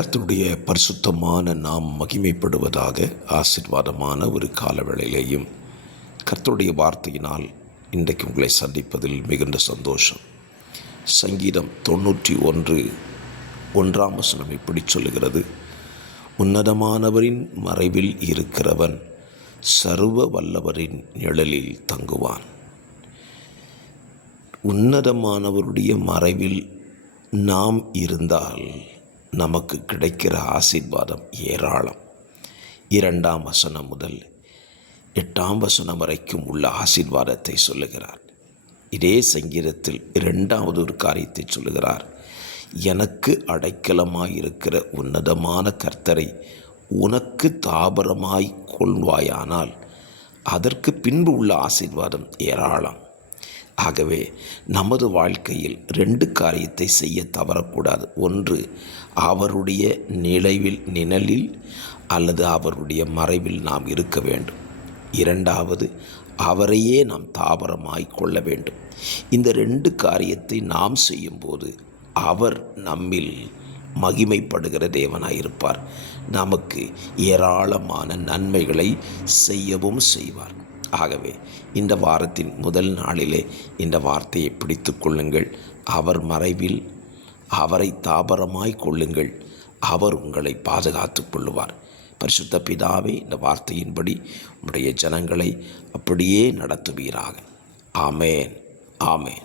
கர்த்தருடைய பரிசுத்தமான நாம் மகிமைப்படுவதாக. ஆசீர்வாதமான ஒரு காலவேளையிலேயும் கர்த்தருடைய வார்த்தையினால் இன்றைக்கு உங்களை சந்திப்பதில் மிகுந்த சந்தோஷம். சங்கீதம் 91:1 இப்படி சொல்லுகிறது: உன்னதமானவரின் மறைவில் இருக்கிறவன் சர்வ வல்லவரின் நிழலில் தங்குவான். உன்னதமானவருடைய மறைவில் நாம் இருந்தால் நமக்கு கிடைக்கிற ஆசீர்வாதம் ஏராளம். 2ஆம் வசனம் முதல் 8ஆம் வசனம் வரைக்கும் உள்ள ஆசீர்வாதத்தை சொல்லுகிறார். இதே சங்கீதத்தில் 2வது ஒரு காரியத்தை சொல்லுகிறார்: எனக்கு அடைக்கலமாய் இருக்கிற உன்னதமான கர்த்தரை உனக்கு தாபரமாய் கொள்வாயானால் அதற்கு பின்பு உள்ள ஆசீர்வாதம் ஏராளம். ஆகவே நமது வாழ்க்கையில் 2 காரியத்தை செய்ய தவறக்கூடாது. ஒன்று, அவருடைய நிழலில் அல்லது அவருடைய மறைவில் நாம் இருக்க வேண்டும். 2வது, அவரையே நாம் தாபரமாய் கொள்ள வேண்டும். இந்த 2 காரியத்தை நாம் செய்யும்போது அவர் நம்மில் மகிமைப்படுகிற தேவனாயிருப்பார். நமக்கு ஏராளமான நன்மைகளை செய்யவும் செய்வார். ஆகவே இந்த வாரத்தின் முதல் நாளிலே இந்த வார்த்தையை பிடித்து கொள்ளுங்கள். அவர் மறைவில் அவரை தாபரமாய் கொள்ளுங்கள். அவர் உங்களை பாதுகாத்து கொள்ளுவார். பரிசுத்த பிதாவே, இந்த வார்த்தையின்படி உம்முடைய ஜனங்களை அப்படியே நடத்துவீராக. ஆமேன், ஆமேன்.